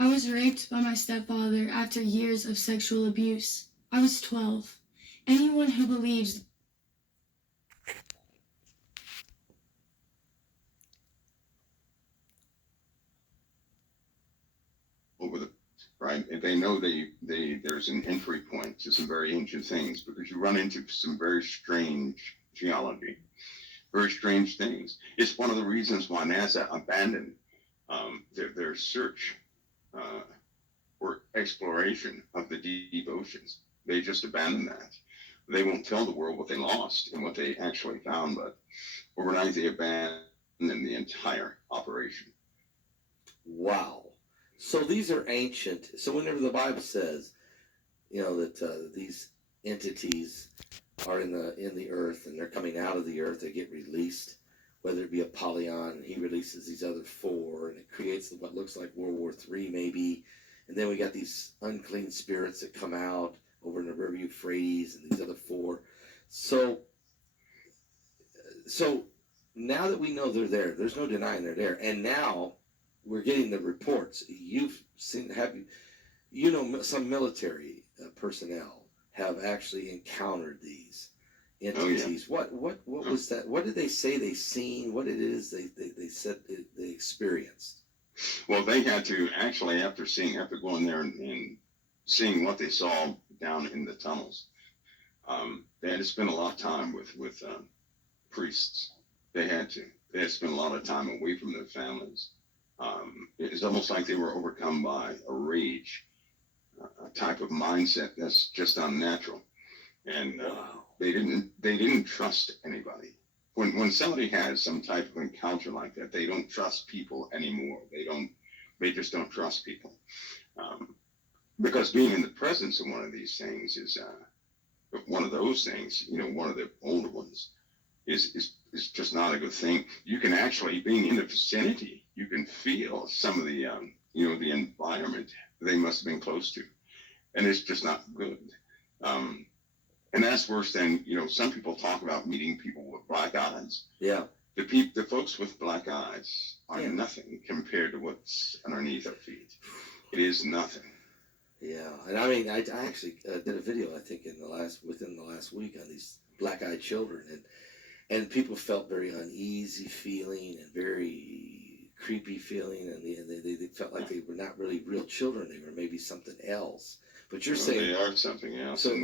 I was raped by my stepfather after years of sexual abuse. I was 12. Anyone who believes over the right, and they know there's an entry point to some very ancient things because you run into some very strange geology, very strange things. It's one of the reasons why NASA abandoned their search uh, or exploration of the deep oceans. They just abandoned that. They won't tell the world what they lost and what they actually found, but overnight they abandoned the entire operation. Wow. So these are ancient. So whenever the Bible says, that these entities are in the earth and they're coming out of the earth, they get released, whether it be Apollyon, and he releases these other four, and it creates what looks like World War III maybe, and then we got these unclean spirits that come out over in the river Euphrates, and these other four. So now that we know they're there, there's no denying they're there, and now we're getting the reports. You've seen, some military personnel have actually encountered these entities. Oh, yeah. What was that? What did they say they seen? What it is they said they experienced? Well, they had to actually, after going there and seeing what they saw down in the tunnels, they had to spend a lot of time with priests. They had to spend a lot of time away from their families. It's almost like they were overcome by a rage, a type of mindset that's just unnatural, and Wow. they didn't trust anybody. When somebody has some type of encounter like that, they don't trust people anymore. They just don't trust people, because being in the presence of one of these things is one of those things. One of the older ones is just not a good thing. You can actually, being in the vicinity, you can feel some of the the environment they must have been close to, and it's just not good. And that's worse than, some people talk about meeting people with black eyes. Yeah. The folks with black eyes are nothing compared to what's underneath our feet. It is nothing. Yeah, and I mean, I actually did a video, I think, within the last week on these black-eyed children, and people felt very uneasy feeling and very creepy feeling, and they felt like they were not really real children. They were maybe something else. But you're saying they are something else, so,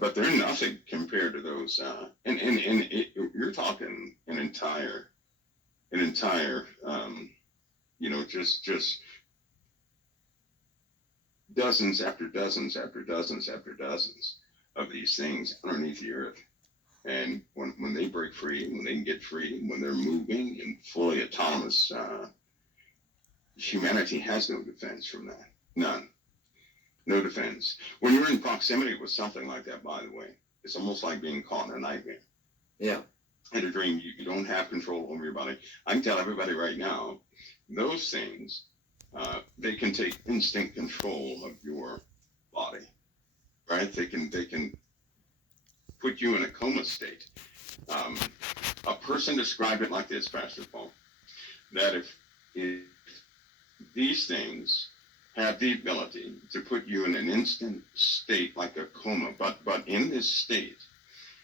but they're nothing compared to those. You're talking an entire, just dozens after dozens after dozens after dozens of these things underneath the earth. And when they break free, when they can get free, when they're moving and fully autonomous, humanity has no defense from that. None. No defense. When you're in proximity with something like that, by the way, it's almost like being caught in a nightmare. Yeah. In a dream, you don't have control over your body. I can tell everybody right now, those things, they can take instant control of your body, right? They can put you in a coma state. A person described it like this, Pastor Paul, that if these things have the ability to put you in an instant state like a coma, but in this state,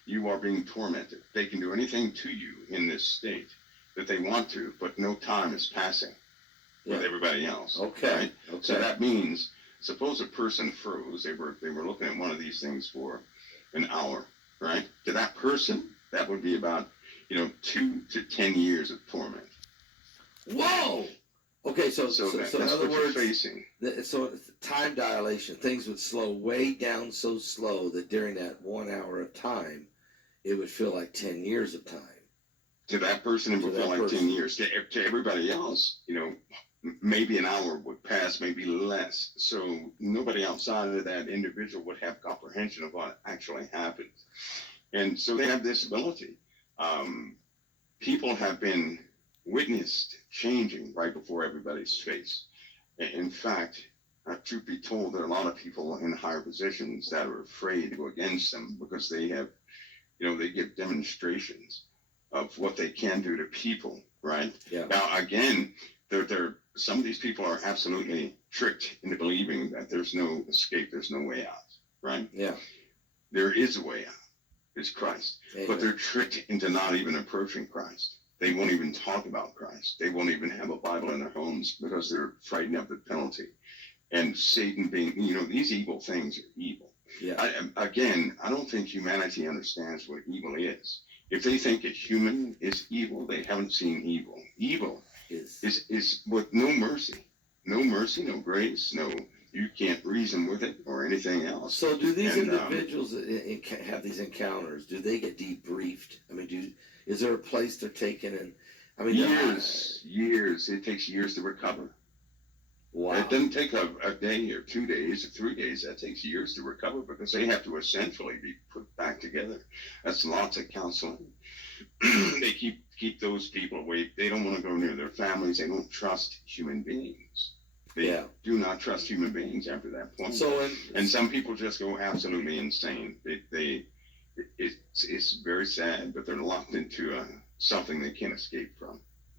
you are being tormented. They can do anything to you in this state that they want to, but no time is passing with everybody else. Okay. Right? Okay. So that means, suppose a person froze. They were looking at one of these things for an hour, right? To that person, that would be about 2 to 10 years of torment. Whoa. Okay, so in other words, facing. So time dilation, things would slow way down so slow that during that 1 hour of time, it would feel like 10 years of time. To that person, it would feel like 10 years. To everybody else, maybe an hour would pass, maybe less. So nobody outside of that individual would have comprehension of what actually happened. And so they have this ability. People have been witnessed changing right before everybody's face. In fact, truth be told, there are a lot of people in higher positions that are afraid to go against them because they have, they give demonstrations of what they can do to people, right? Yeah. Now, again, they're some of these people are absolutely tricked into believing that there's no escape, there's no way out, right? Yeah. There is a way out. It's Christ. Amen. But they're tricked into not even approaching Christ. They won't even talk about Christ. They won't even have a Bible in their homes because they're frightened of the penalty. And Satan being, these evil things are evil. Yeah. I don't think humanity understands what evil is. If they think a human is evil, they haven't seen evil. Evil is with no mercy, no grace, you can't reason with it or anything else. So do these individuals that have these encounters, do they get debriefed? I mean, is there a place they're taken in? I mean, years. It takes years to recover. Wow. It doesn't take a day or 2 days or 3 days. That takes years to recover because they have to essentially be put back together. That's lots of counseling. They keep those people away. They don't want to go near their families. They don't trust human beings. They do not trust human beings after that point. And some people just go absolutely insane. It's very sad, but they're locked into something they can't escape from.